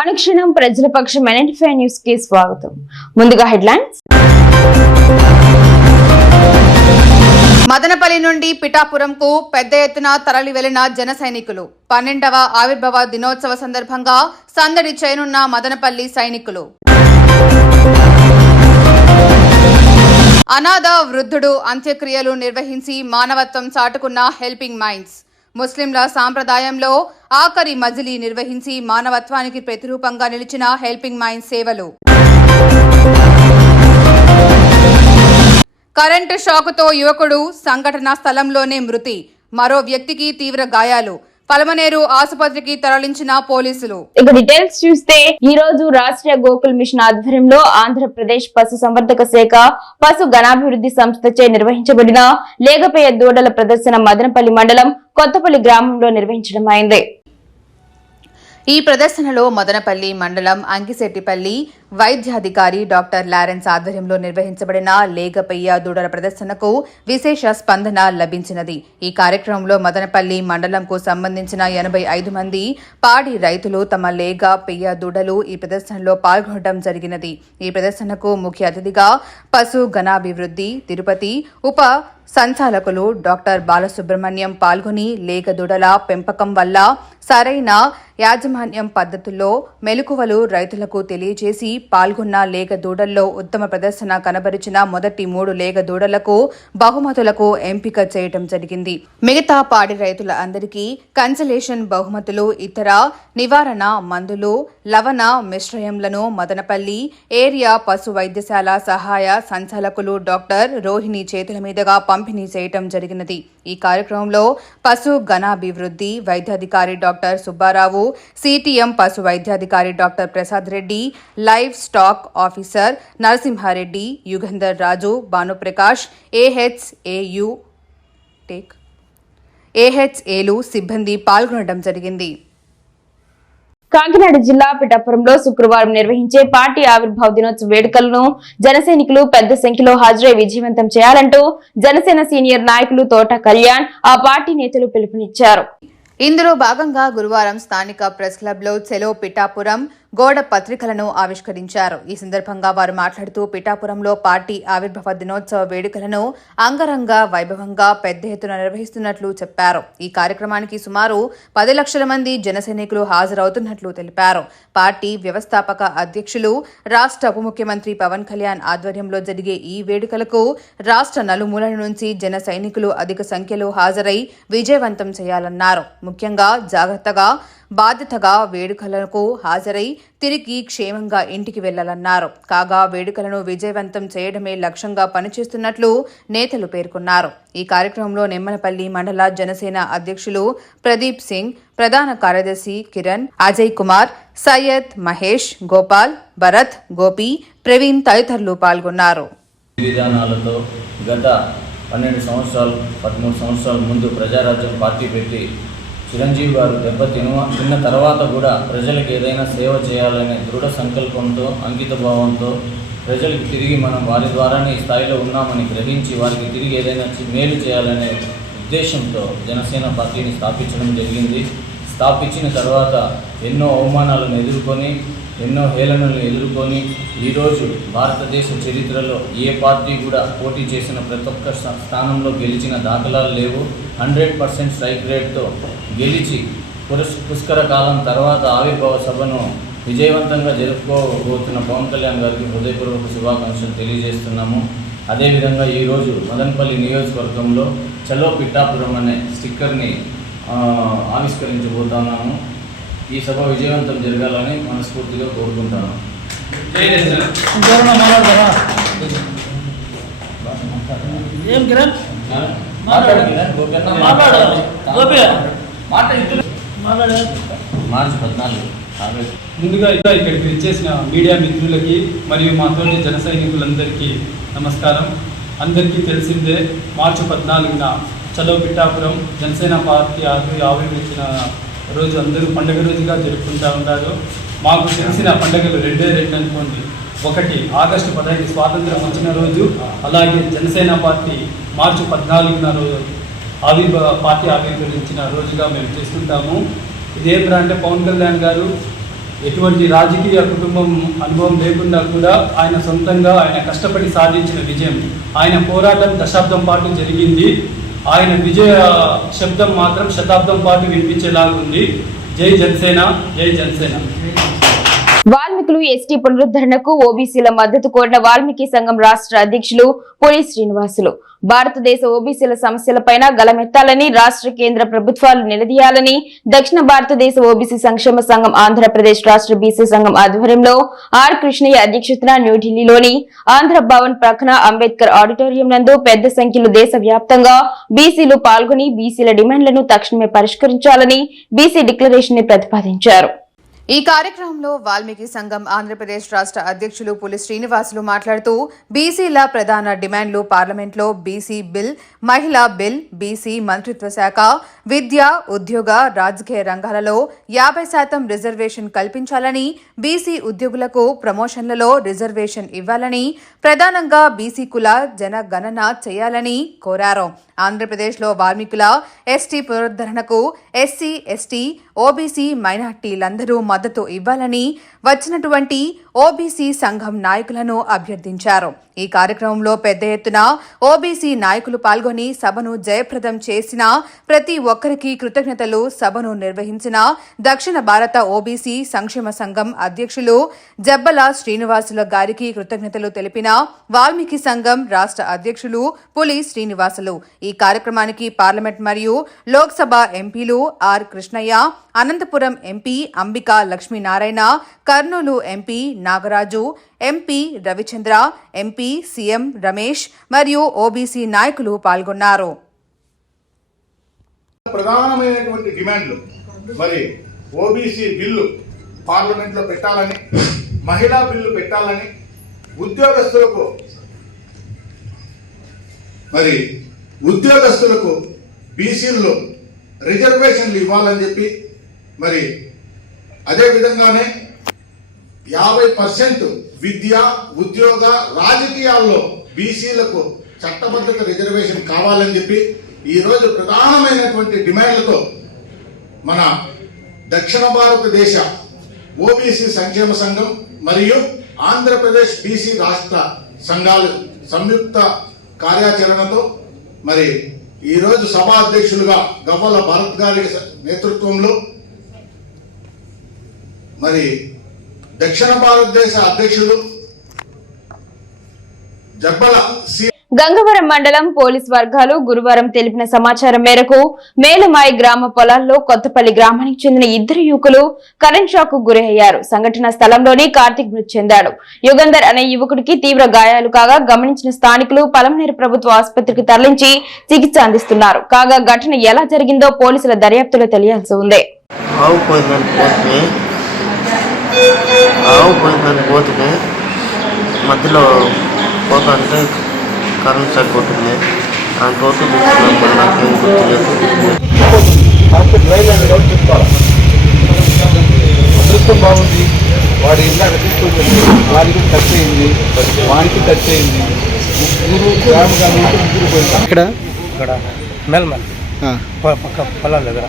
అనుక్షణం ప్రజల పక్షం ఎన్ఎన్ఫై న్యూస్కి స్వాగతం. ముందుగా హెడ్లైన్స్. మదనపల్లి నుండి పిఠాపురంకు పెద్ద ఎత్తున తరలి వెళ్ళిన జన సైనికులు. పన్నెండవ ఆవిర్భావ దినోత్సవ సందర్భంగా సందడి చేయనున్న మదనపల్లి సైనికులు. అనాథ వృద్ధుడు అంత్యక్రియలు నిర్వహించి మానవత్వం చాటుకున్న హెల్పింగ్ మైండ్స్. ముస్లింల సాంప్రదాయంలో ఆఖరి మజిలీ నిర్వహించి మానవత్వానికి ప్రతిరూపంగా నిలిచిన హెల్పింగ్ మైండ్ సేవలు. కరెంటు షాకుతో యువకుడు సంఘటనా స్థలంలోనే మృతి. మరో వ్యక్తికి తీవ్ర గాయాలు. పలమనేరు ఆసుపత్రికి తరలించిన పోలీసులు. ఇక డీటెయిల్స్ చూస్తే ఈ రోజు రాష్ట్రీయ గోకుల్ మిషన్ ఆధ్వర్యంలో ఆంధ్రప్రదేశ్ పశు సంవర్ధక శాఖ పశు గణాభివృద్ధి సంస్థచే నిర్వహించబడిన లేగపేయ దూడల ప్రదర్శన మదనపల్లి మండలం కొత్తపల్లి గ్రామంలో నిర్వహించడం అయింది. ఈ ప్రదర్శనలో మదనపల్లి మండలం అంకిశెట్టిపల్లి వైద్యాధికారి డాక్టర్ లారెన్స్ ఆధ్వర్యంలో నిర్వహించబడిన లేగపెయ్య దూడల ప్రదర్శనకు విశేష స్పందన లభించినది. ఈ కార్యక్రమంలో మదనపల్లి మండలంకు సంబంధించిన ఎనభై ఐదు మంది పాడి రైతులు తమ లేగ పెయ్య దూడలు ఈ ప్రదర్శనలో పాల్గొనడం జరిగినది. ఈ ప్రదర్శనకు ముఖ్య అతిథిగా పశు గణాభివృద్ధి తిరుపతి ఉప సంచాలకులు డాక్టర్ బాలసుబ్రహ్మణ్యం పాల్గొని లేగ దూడల పెంపకం వల్ల సరైన యాజమాన్యం పద్ధతుల్లో మెలకువలు రైతులకు తెలియజేసి పాల్గొన్న లేగ దూడల్లో ఉత్తమ ప్రదర్శన కనబరిచిన మొదటి మూడు లేగ దూడలకు బహుమతులకు ఎంపిక చేయటం జరిగింది. మిగతా పాడి రైతుల అందరికీ కన్సలేషన్ బహుమతులు ఇతర నివారణ మందులు లవణ మిశ్రయంలను మదనపల్లి ఏరియా పశు వైద్యశాల సహాయ సంచాలకులు డాక్టర్ రోహిణి చేతుల మీదుగా పంపిణీ చేయటం జరిగినది. ఈ కార్యక్రమంలో పశు గణాభివృద్ధి వైద్యాధికారి డాక్టర్ సుబ్బారావు సిటిఎం పశు వైద్యాధికారి doctor Prasad Reddy live stock officer Narasimha Reddy Yugandhar Raju Bhanu Prakash ఏహెచ్ఏయు టేక్ ఏహెచ్ఏలు సిబ్బంది పాల్గొనడం జరిగింది. కాకినాడ జిల్లా పిఠాపురంలో శుక్రవారం నిర్వహించే పార్టీ ఆవిర్భావ దినోత్సవ వేడుకలను జనసైనికులు పెద్ద సంఖ్యలో హాజరై విజయవంతం చేయాలంటూ జనసేన సీనియర్ నాయకులు తోట కళ్యాణ్ ఆ పార్టీ నేతలు పిలుపునిచ్చారు. ఇందులో భాగంగా గురువారం స్థానిక ప్రెస్ క్లబ్లో చెలో పిఠాపురం గోడ పత్రికలను ఆవిష్కరించారు. ఈ సందర్భంగా వారు మాట్లాడుతూ పిఠాపురంలో పార్టీ ఆవిర్భావ దినోత్సవ వేడుకలను అంగరంగ వైభవంగా పెద్ద ఎత్తున నిర్వహిస్తున్నట్లు చెప్పారు. ఈ కార్యక్రమానికి సుమారు పది లక్షల మంది జన సైనికులు హాజరవుతున్నట్లు తెలిపారు. పార్టీ వ్యవస్థాపక అధ్యక్షులు రాష్ట్ర ఉప ముఖ్యమంత్రి పవన్ కళ్యాణ్ ఆధ్వర్యంలో జరిగే ఈ వేడుకలకు రాష్ట్ర నలుమూలల నుంచి జన సైనికులు అధిక సంఖ్యలో హాజరై విజయవంతం చేయాలన్నారు. ముఖ్యంగా జాగ్రత్తగా బాధ్యతగా వేడుకలకు హాజరై తిరిగి క్షేమంగా ఇంటికి వెళ్ళాలన్నారు కాగా వేడుకలను విజయవంతం చేయడమే లక్ష్యంగా పనిచేస్తున్నట్లు నేతలు పేర్కొన్నారు. ఈ కార్యక్రమంలో నిమ్మనపల్లి మండల జనసేన అధ్యక్షులు ప్రదీప్ సింగ్ ప్రధాన కార్యదర్శి కిరణ్ అజయ్ కుమార్ సయ్యద్ మహేష్ గోపాల్ భరత్ గోపి ప్రవీణ్ తదితరులు పాల్గొన్నారు. విధానాలతో గత పన్నెండు సంవత్సరాలు పదమూడు సంవత్సరాల ముందు ప్రజారాజ్యం పార్టీ పెట్టి చిరంజీవి గారు దెబ్బ తిన తిన్న తర్వాత కూడా ప్రజలకు ఏదైనా సేవ చేయాలనే దృఢ సంకల్పంతో అంకితభావంతో ప్రజలకు తిరిగి మనం వారి ద్వారానే ఈ స్థాయిలో ఉన్నామని గ్రహించి వారికి తిరిగి ఏదైనా మేలు చేయాలనే ఉద్దేశంతో జనసేన పార్టీని స్థాపించడం జరిగింది. స్థాపించిన తర్వాత ఎన్నో అవమానాలను ఎదుర్కొని ఎన్నో హేళనలు ఎదుర్కొని ఈరోజు భారతదేశ చరిత్రలో ఏ పార్టీ కూడా పోటీ చేసిన ప్రతి ఒక్క స్థా- స్థానంలో గెలిచిన దాఖలాలు లేవు. హండ్రెడ్ పర్సెంట్ స్ట్రైక్ రేట్తో గెలిచి పురస్ పుష్కర కాలం తర్వాత ఆవిర్భావ సభను విజయవంతంగా జరుపుకోబోతున్న పవన్ కళ్యాణ్ గారికి హృదయపూర్వక శుభాకాంక్షలు తెలియజేస్తున్నాము. అదేవిధంగా ఈరోజు మదనపల్లి నియోజకవర్గంలో చలో పిట్టాపురం అనే స్టిక్కర్ని ఆవిష్కరించబోతున్నాము. ఈ సభ విజయవంతం జరగాలని మనస్ఫూర్తిగా కోరుకుంటాను. ఏం కిరణ్? మార్చి పద్నాలుగు. ముందుగా ఇంకా ఇక్కడికి విచ్చేసిన మీడియా మిత్రులకి మరియు మా తోటి జన సైనికులందరికీ నమస్కారం. అందరికీ తెలిసిందే మార్చి పద్నాలుగున చలో పిఠాపురం జనసేన పార్టీ ఆవి ఆవిర్భించిన రోజు అందరూ పండుగ రోజుగా జరుపుకుంటూ ఉంటారు. మాకు తెలిసిన పండుగలు రెండే రెండు అనుకోండి. ఒకటి ఆగస్టు పదహైదు స్వాతంత్రం వచ్చిన రోజు అలాగే జనసేన పార్టీ మార్చి పద్నాలుగున రోజు ఆవిర్భ పార్టీ ఆవిర్భవించిన రోజుగా మేము చేసుకుంటాము. ఇదేమిరా అంటే పవన్ కళ్యాణ్ గారు ఎటువంటి రాజకీయ కుటుంబం అనుభవం లేకుండా కూడా ఆయన సొంతంగా ఆయన కష్టపడి సాధించిన విజయం. ఆయన పోరాటం దశాబ్దం పాటు జరిగింది. ఆయన విజయ శబ్దం మాత్రం శతాబ్దం పాటు వినిపించేలాగా ఉంది జై జనసేన జై జనసేన. వాల్మీకులు ఎస్టీ పునరుద్ధరణకు ఓబీసీల మద్దతు కోరిన వాల్మీకి సంఘం రాష్ట్ర అధ్యక్షులు పులి శ్రీనివాసులు. భారతదేశ ఓబీసీల సమస్యలపైన గలమెత్తాలని రాష్ట్ర కేంద్ర ప్రభుత్వాలు నిలదీయాలని దక్షిణ భారతదేశ ఓబీసీ సంక్షేమ సంఘం ఆంధ్రప్రదేశ్ రాష్ట్ర బీసీ సంఘం ఆధ్వర్యంలో ఆర్. కృష్ణయ్య అధ్యక్షతన న్యూఢిల్లీలోని ఆంధ్ర భవన్ ప్రక్కన అంబేద్కర్ ఆడిటోరియం నందు పెద్ద సంఖ్యలో దేశ వ్యాప్తంగా బీసీలు పాల్గొని బీసీల డిమాండ్లను తక్షణమే పరిష్కరించాలని బీసీ డిక్లరేషన్ని ప్రతిపాదించారు. ఈ కార్యక్రమంలో వాల్మీకి సంఘం ఆంధ్రప్రదేశ్ రాష్ట్ర అధ్యక్షులు పులి శ్రీనివాసులు మాట్లాడుతూ బీసీల ప్రధాన డిమాండ్లు పార్లమెంట్లో బీసీ బిల్ మహిళా బిల్ బీసీ మంత్రిత్వ శాఖ విద్య ఉద్యోగ రాజకీయ రంగాలలో యాభై శాతం రిజర్వేషన్ కల్పించాలని బీసీ ఉద్యోగులకు ప్రమోషన్లలో రిజర్వేషన్ ఇవ్వాలని ప్రధానంగా బీసీ కుల జనగణన చేయాలని కోరారు. ఆంధ్రప్రదేశ్లో వాల్మీకుల ఎస్టీ పునరుద్ధరణకు ఎస్సీ ఎస్టీ ఓబీసీ మైనార్టీలందరూ మద్దతు ఇవ్వాలని వచ్చినటువంటి ఓబీసీ సంఘం నాయకులను అభ్యర్థించారు. ఈ కార్యక్రమంలో పెద్ద ఎత్తున ఓబీసీ నాయకులు పాల్గొని సభను జయప్రదం చేసిన ప్రతి ఒక్క ఒక్కరికి కృతజ్ఞతలు సభను నిర్వహించిన దక్షిణ భారత ఓబీసీ సంక్షేమ సంఘం అధ్యక్షులు జబ్బల శ్రీనివాసుల గారికి కృతజ్ఞతలు తెలిపిన వాల్మీకి సంఘం రాష్ట్ర అధ్యక్షులు పులి శ్రీనివాసులు. ఈ కార్యక్రమానికి పార్లమెంట్ మరియు Lok Sabha MPs R Krishnaiah Anantapur MP Ambika Lakshminarayana Kurnool MP Nagaraju MP Ravichandra MP CM Ramesh మరియు ఓబీసీ నాయకులు పాల్గొన్నారు. ప్రధానమైనటువంటి డిమాండ్లు. మరి ఓబీసీ బిల్లు పార్లమెంట్లో పెట్టాలని మహిళా బిల్లు పెట్టాలని ఉద్యోగస్తులకు మరి ఉద్యోగస్తులకు బీసీల్లో రిజర్వేషన్లు ఇవ్వాలని చెప్పి మరి అదే విధంగానే యాభై పర్సెంట్ విద్య ఉద్యోగ రాజకీయాల్లో బీసీలకు చట్టబద్ధత రిజర్వేషన్ కావాలని చెప్పి ఈరోజు ప్రధానమైనటువంటి డిమాండ్లతో మన దక్షిణ భారతదేశ ఓబీసీ సంక్షేమ సంఘం మరియు ఆంధ్రప్రదేశ్ బీసీ రాష్ట్ర సంఘాలు సంయుక్త కార్యాచరణతో మరి ఈరోజు సభా అధ్యక్షులుగా గవ్వల భారత్ గారి నేతృత్వంలో మరి దక్షిణ భారతదేశ అధ్యక్షులు జబ్బల సి గంగవరం మండలం పోలీస్ వర్గాలు గురువారం తెలిపిన సమాచారం మేరకు మేలమాయి గ్రామ పొలాల్లో కొత్తపల్లి గ్రామానికి చెందిన ఇద్దరు యువకులు కరెంట్ షాక్కు గురయ్యారు. సంఘటన స్థలంలోనే కార్తిక్ మృతి చెందాడు. యుగంధర్ అనే యువకుడికి తీవ్ర గాయాలు కాగా గమనించిన స్థానికులు పలమనేరు ప్రభుత్వ ఆసుపత్రికి తరలించి చికిత్స అందిస్తున్నారు. కాగా ఘటన ఎలా జరిగిందో పోలీసుల దర్యాప్తులో తెలియాల్సి ఉంది. మధ్యలో పోతుంటే కరెంట్ షాక్ కొట్టింది నాకేం గుర్తులేదు అదృష్టం బాగుంది వాడు ఇందాక తీసుకొచ్చింది వాడికి టచ్ అయింది వానికి టచ్ అయింది ముగ్గురు గ్రామ గ్రామం ముగ్గురు పోయింది ఇక్కడ ఇక్కడ మెల్మల్ పక్క పొలాల దగ్గర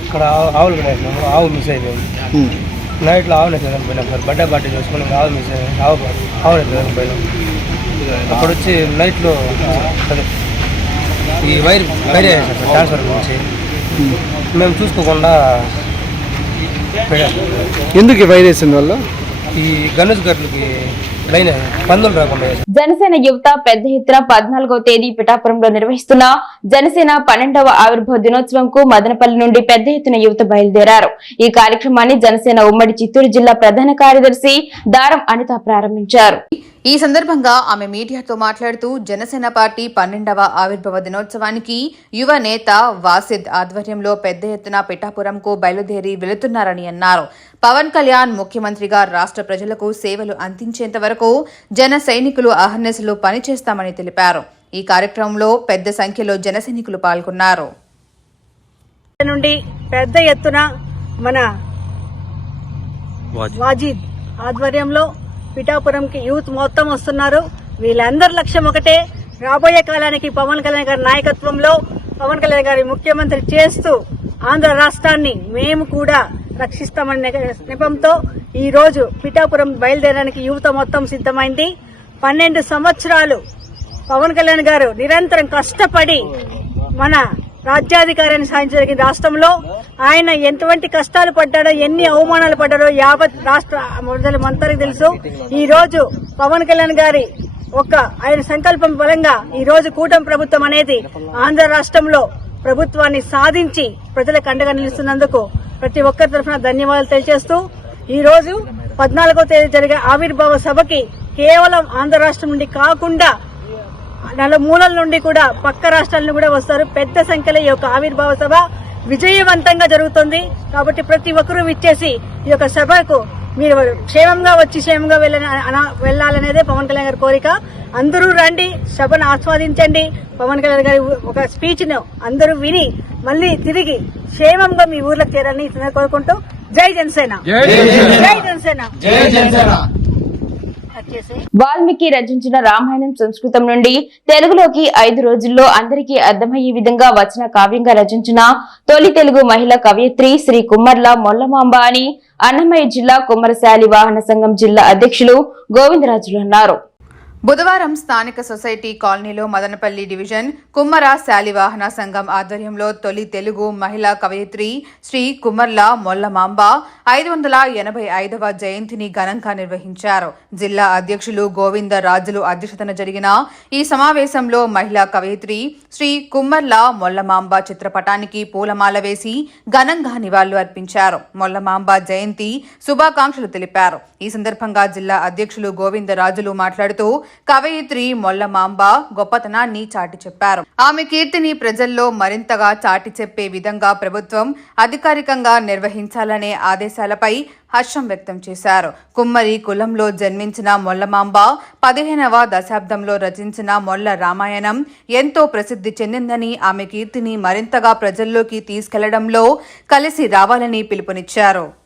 ఇక్కడ ఆవు- ఆవులు కడేసినాము ఆవు మిస్ అయిపోయింది. నైట్లో ఆవుని ఎత్తుకొని పోయినాం సార్? బర్త్డే పార్టీ చేసుకుని ఆవు మిస్ అయింది ఆవు ఆవుని ఎత్తుకొని పోయినాం అక్కడ వచ్చి అదే ఈ వైర్ వైర్ వేసాం ట్రాన్స్ఫర్ నుంచి మేము చూసుకోకుండా ఎందుకు ఈ వైరస్ వల్ల? ఈ గణేష్ గట్లకి లైన్ పందులు రాకుండా వేసాం జనసేన యువత పెద్ద ఎత్తున పద్నాలుగవ తేదీ పిఠాపురంలో నిర్వహిస్తున్న జనసేన పన్నెండవ ఆవిర్భావ దినోత్సవం కు మదనపల్లి నుండి పెద్ద ఎత్తున యువత బయలుదేరారు. ఈ కార్యక్రమాన్ని జనసేన ఉమ్మడి చిత్తూరు జిల్లా ప్రధాన కార్యదర్శి దారం అనిత ప్రారంభించారు. ఈ సందర్భంగా ఆమె మీడియాతో మాట్లాడుతూ జనసేన పార్టీ పన్నెండవ ఆవిర్భావ దినోత్సవానికి యువ నేత వాసిద్ ఆధ్వర్యంలో పెద్ద ఎత్తున పిఠాపురంకు బయలుదేరి వెళుతున్నారని అన్నారు. పవన్ కళ్యాణ్ ముఖ్యమంత్రిగా రాష్ట్ర ప్రజలకు సేవలు అందించేంత వరకు జన సైనికులు అహర్నెస్లు పనిచేస్తామని తెలిపారు. ఈ కార్యక్రమంలో పెద్ద సంఖ్యలో జన సైనికులు పాల్గొన్నారు. నుండి పెద్ద ఎత్తున మన వాజీద్ ఆధ్వర్యంలో పిఠాపురంకి యూత్ మొత్తం వస్తున్నారు. వీళ్ళందరి లక్ష్యం ఒకటే రాబోయే కాలానికి పవన్ కళ్యాణ్ గారి నాయకత్వంలో పవన్ కళ్యాణ్ గారి ముఖ్యమంత్రి చేస్తూ ఆంధ్ర రాష్ట్రాన్ని మేము కూడా రక్షిస్తామనే నెపంతో ఈ రోజు పిఠాపురం బయలుదేరడానికి యువత మొత్తం సిద్ధమైంది. పన్నెండు సంవత్సరాలు పవన్ కళ్యాణ్ గారు నిరంతరం కష్టపడి మన రాజ్యాధికారాన్ని సాధించగలిగిన రాష్ట్రంలో ఆయన ఎంతవంటి కష్టాలు పడ్డాడో ఎన్ని అవమానాలు పడ్డాడో యావత్ రాష్ట్ర ప్రజలు మంతరికి తెలుసు. ఈ రోజు పవన్ కళ్యాణ్ గారి ఒక ఆయన సంకల్పం బలంగా ఈ రోజు కూటమి ప్రభుత్వం అనేది ఆంధ్ర రాష్ట్రంలో ప్రభుత్వాన్ని సాధించి ప్రజలకు అండగా నిలుస్తున్నందుకు ప్రతి ఒక్కరి తరఫున ధన్యవాదాలు తెలియజేస్తూ ఈ రోజు పద్నాలుగో తేదీ జరిగే ఆవిర్భావ సభకి కేవలం ఆంధ్ర రాష్ట్రం నుండి కాకుండా నలుమూలల నుండి కూడా పక్క రాష్ట్రాల నుండి కూడా వస్తారు. పెద్ద సంఖ్యలో ఈ యొక్క ఆవిర్భావ సభ విజయవంతంగా జరుగుతుంది. కాబట్టి ప్రతి ఒక్కరూ విచ్చేసి ఈ యొక్క సభకు మీరు క్షేమంగా వచ్చి క్షేమంగా వెళ్ళని అన- వెళ్ళాలనేదే పవన్ కళ్యాణ్ గారి కోరిక. అందరూ రండి సభను ఆస్వాదించండి. పవన్ కళ్యాణ్ గారి ఒక స్పీచ్ను అందరూ విని మళ్ళీ తిరిగి క్షేమంగా మీ ఊర్లకు చేరాలని కోరుకుంటూ జై జనసేన. జై జనసేన. వాల్మీకి రచించిన రామాయణం సంస్కృతం నుండి తెలుగులోకి ఐదు రోజుల్లో అందరికీ అర్థమయ్యే విధంగా వచ్చిన కావ్యంగా రచించిన తొలి తెలుగు మహిళా కవయిత్రి శ్రీ కుమ్మర్ల మొల్లమాంబ అని అన్నమయ్య జిల్లా కుమ్మరశాలి వాహన సంఘం జిల్లా అధ్యక్షులు గోవిందరాజులు అన్నారు. బుధవారం స్థానిక సొసైటీ కాలనీలో మదనపల్లి డివిజన్ కుమ్మర శాలివాహన సంఘం ఆధ్వర్యంలో తొలి తెలుగు మహిళా కవయిత్రి శ్రీ కుమ్మర్ల మొల్లమాంబ ఐదు వందల ఎనభై ఐదవ జయంతిని ఘనంగా నిర్వహించారు. జిల్లా అధ్యక్షులు గోవింద రాజులు అధ్యక్షతన జరిగిన ఈ సమావేశంలో మహిళా కవయిత్రి శ్రీ కుమ్మర్ల మొల్లమాంబ చిత్రపటానికి పూలమాల వేసి ఘనంగా నివాళులు అర్పించారు. మొల్లమాంబ జయంతి శుభాకాంక్షలు తెలిపారు. ఈ సందర్భంగా జిల్లా అధ్యక్షులు గోవిందరాజులు మాట్లాడుతూ కవయిత్రి మొల్లమాంబ గొప్పతనాన్ని చాటి చెప్పారు. ఆమె కీర్తిని ప్రజల్లో మరింతగా చాటి చెప్పే విధంగా ప్రభుత్వం అధికారికంగా నిర్వహించాలనే ఆదేశాలపై హర్షం వ్యక్తం చేశారు. కుమ్మరి కులంలో జన్మించిన మొల్లమాంబ పదిహేనవ దశాబ్దంలో రచించిన మొల్ల రామాయణం ఎంతో ప్రసిద్ధి చెందిందని ఆమె కీర్తిని మరింతగా ప్రజల్లోకి తీసుకెళ్ళడంలో కలిసి రావాలని పిలుపునిచ్చారు.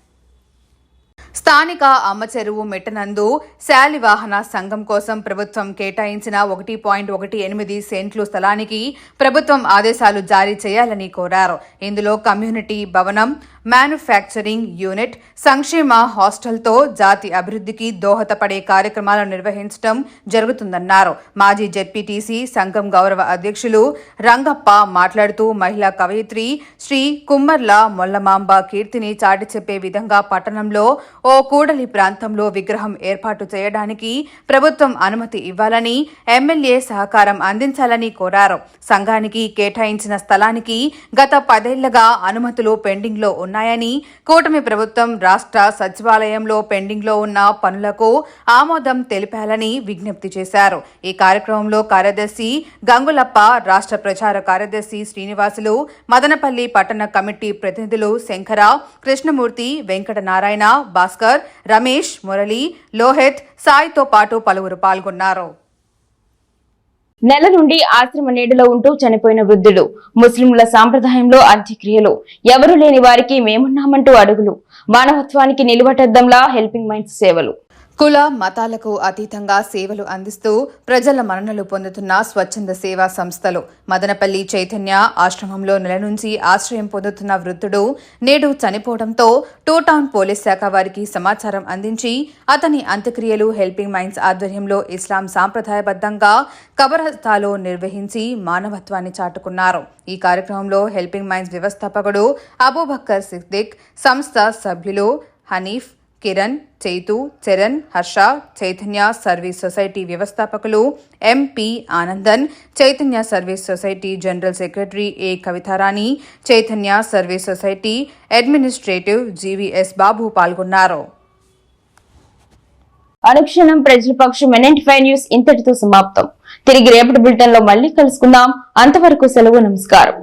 స్థానిక అమ్మచెరువు మెట్టనందు శాలివాహన సంఘం కోసం ప్రభుత్వం కేటాయించిన ఒకటి పాయింట్ ఒకటి ఎనిమిది సెంట్లు స్థలానికి ప్రభుత్వం ఆదేశాలు జారీ చేయాలని కోరారు. ఇందులో కమ్యూనిటీ భవనం మ్యానుఫ్యాక్చరింగ్ యూనిట్ సంక్షేమ హాస్టల్తో జాతి అభివృద్ధికి దోహదపడే కార్యక్రమాలను నిర్వహించడం జరుగుతుందన్నారు. మాజీ జెడ్పీటీసీ సంఘం గౌరవ అధ్యక్షులు రంగప్ప మాట్లాడుతూ మహిళా కవయిత్రి శ్రీ కుమ్మర్ల మొల్లమాంబ కీర్తిని చాటి చెప్పే విధంగా పట్టణంలో ఓ కూడలి ప్రాంతంలో విగ్రహం ఏర్పాటు చేయడానికి ప్రభుత్వం అనుమతి ఇవ్వాలని ఎమ్మెల్యే సహకారం అందించాలని కోరారు. సంఘానికి కేటాయించిన స్థలానికి గత పదేళ్ళుగా అనుమతులు పెండింగ్లో ఉన్నాయి ఉన్నాయని కూటమి ప్రభుత్వం రాష్ట్ర సచివాలయంలో పెండింగ్లో ఉన్న పనులకు ఆమోదం తెలిపాలని విజ్ఞప్తి చేశారు. ఈ కార్యక్రమంలో కార్యదర్శి గంగులప్ప రాష్ట్ర ప్రచార కార్యదర్శి శ్రీనివాసులు మదనపల్లి పట్టణ కమిటీ ప్రతినిధులు శంకర కృష్ణమూర్తి వెంకట నారాయణ భాస్కర్ రమేష్ మురళి లోహిత్ సాయితో పాటు పలువురు పాల్గొన్నారు. నెల నుండి ఆశ్రమ నీడలో ఉంటూ చనిపోయిన వృద్ధుడు. ముస్లింల సాంప్రదాయంలో అంత్యక్రియలు. ఎవరు లేని వారికి మేమున్నామంటూ అడుగులు. మానవత్వానికి నిలువటద్దంలా హెల్పింగ్ మైండ్స్ సేవలు. కుల మతాలకు అతీతంగా సేవలు అందిస్తూ ప్రజల మన్ననలు పొందుతున్న స్వచ్ఛంద సేవా సంస్థలు. మదనపల్లి చైతన్య ఆశ్రమంలో నెల నుంచి ఆశ్రయం పొందుతున్న వృద్ధుడు నేడు చనిపోవడంతో టూ టౌన్ పోలీస్ శాఖ వారికి సమాచారం అందించి అతని అంత్యక్రియలు హెల్పింగ్ మైండ్స్ ఆధ్వర్యంలో ఇస్లాం సాంప్రదాయబద్ధంగా కబరస్తాలో నిర్వహించి మానవత్వాన్ని చాటుకున్నారు. ఈ కార్యక్రమంలో హెల్పింగ్ మైండ్స్ వ్యవస్థాపకుడు అబూబక్కర్ సిద్దిక్ సంస్థ సభ్యులు హనీఫ్ కిరణ్ చైతు చరణ్ హర్ష చైతన్య సర్వీస్ సొసైటీ వ్యవస్థాపకులు M P Anandan Chaitanya service society general secretary A Kavitha Rani Chaitanya service society administrative GVS Babu పాల్గొన్నారు. అనుక్షణం ప్రజలపక్షం ఎన్ఎంటి ఫైవ్ న్యూస్ ఇంతటితో సమాప్తం. తిరిగి రేపటి బులెటిన్లో మళ్ళీ కలుసుకుందాం. అంతవరకు సెలవు నమస్కారం.